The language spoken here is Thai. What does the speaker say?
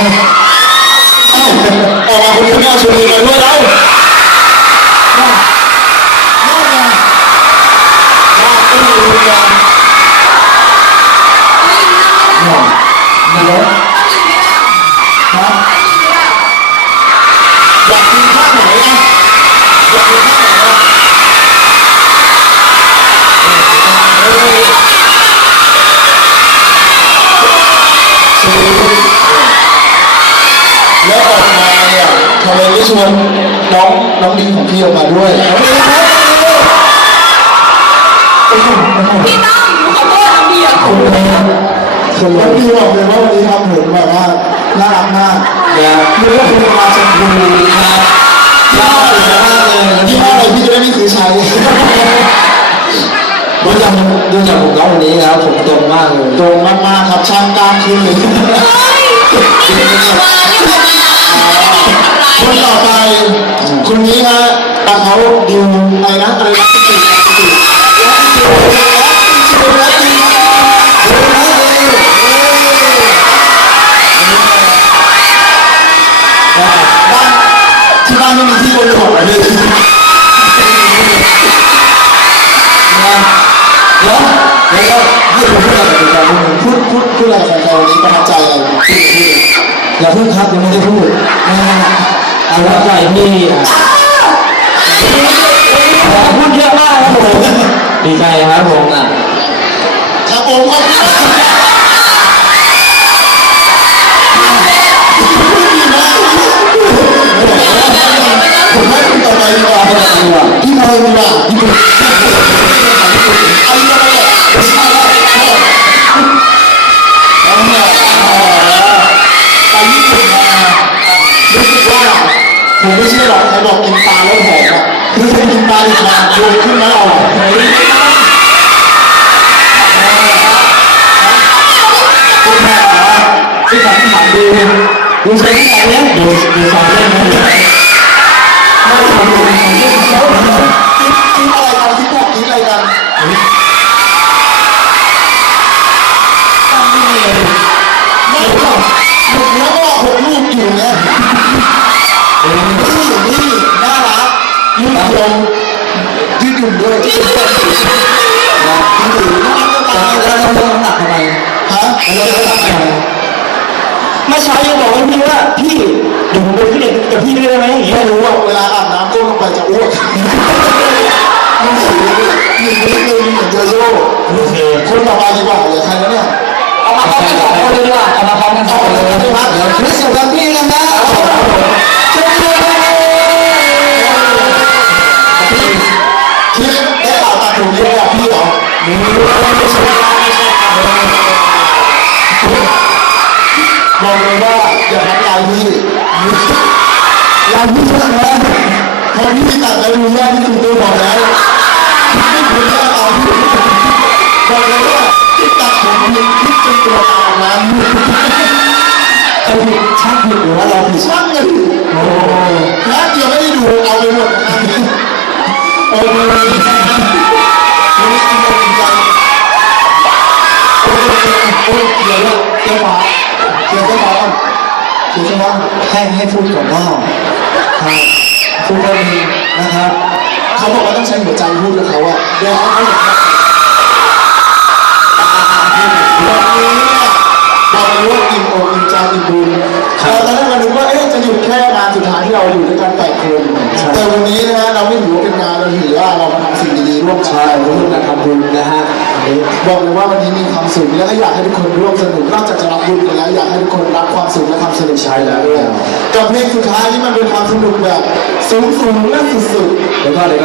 เอาออกมาคนเดียวไม่เอาชวนมือมาด้วยแล้วนี่รถอยากกินข้าวไหนอะอยากกินข้าว ไมไม่ชวนน้องน้องดีของพี่ออกมาด้วยน้องดีครับพี่ตั้มหนูขอโทษนะเบียร์คุณน้องดีบอกเลยว่าวันนี้ทำผมแบบว่าน่ารักมากนะคือว่าคุณมาชมพูครับยอดเลยมากเลยยี่ห้ออะไรพี่จะได้ไม่ซื้อใช้ดูจากดูจากผมน้องคนนี้แล้วผมตรงมากเลยตรงมากๆครับช่างกล้ามขึ้นเลยาเขาดิวอะไรนะอะไรนะติดติดติดบ้านที่บ้านไม่มีที่บนของเลยนะแล้วแล้วก็พูดพูดอะไรกับผมพูดพูดพูดอะไรกับแฟนๆวันนี้ประทับใจอะไรพูดพูดอย่าพูดครับยังไม่ได้พูดนะเอาละใจพี่ พูดเยอะมากครับผมดีใจครับผมอะครับผมครับผมให้คุณต่อไปดีกว่าพี่พลอยดีกว่าพี่พลอยเอาอีกแล้วม่ใช่แล้วแล้วเนี่ยไปญี่ปุ่นมารู้สึกว่าผมไม่เชื่อหรอกใครบอกกินปลาแล้วหอมอะ คือถ้ากินปลาอีกนานโยนขึ้นแล้วอร่อยคุณแม่ครับที่สำคัญดูดูใช้ที่ไหนเนี่ยดูดูสอนเล่นนะ ยืดยงยืดหยุ่นด้วยยืดหยุ่นนะยืดหยุ่นน่ารักจะตายแล้วเราลงน้ำหนักทำไมฮะเราจะทำยังไงเมื่อเช้ายังบอกว่าพี่ว่าพี่เดี๋ยวผมไปฟิตเนสกับพี่ได้ไหมอย่างเงี้ยไม่รู้ว่าเวลาอาบน้ำก้มลงไปจะอ้วกมันสีหนึ่งนิดนึงเหมือนเจอโย่คนต่อไปดีกว่าอย่าใครแล้วเนี่ยเอามาพร้อมกันสองคนเลยดีกว่าเอามาพร้อมกันสองคนเลย บอกเลยว่าอย่าทักลายพี่ลายพี่เยอะนะพอพี่ตัดแล้วดูว่าพี่ตื่นตัวบอกแล้วไม่ควรจะเอาพี่บอกเลยว่าที่ตัดผมมันคิดจนตัวอาบน้ำใครผิดช่างผิดหรือว่าเราผิดช่างเลย ดี๋ยวเดี๋ยวมาเดี๋ยวจะมเดี๋ยวจะมาให้ให้พูดก่อนว่าครับพูดแค่นี้นะครับเขาบอกว่าต้องใช้หัวใจพูดกับเขาอะเดี๋ยวเขาเขาอยากวันนี้เนี่ยเรารู้ว่าอิ่มอกอิ่มใจอิ่มบุญเราตอนแรกเราคิดว่าเอ๊ะจะหยุดแค่งานสุดท้ายที่เราอยู่ด้วยกันแปดคนแต่วันนี้นะฮะเราไม่ถือว่าเป็นงานเราถือว่าเรามาทำสิ่งดีๆร่วมกันใช่ร่วมกันทำบุญนะฮะ นนี้บอกเลยว่าวันนี้มีความสุขและก็อยากให้ทุกคนร่วมสนุกนอกจากจะรับบุญกันแล้วอยากให้ทุกคนรับความสุขและความสนุกใช้แล้วด้วยกับเพลงสุดท้ายที่มันเป็นความสนุกแบบสูงๆและสุดๆแล้วก็เลย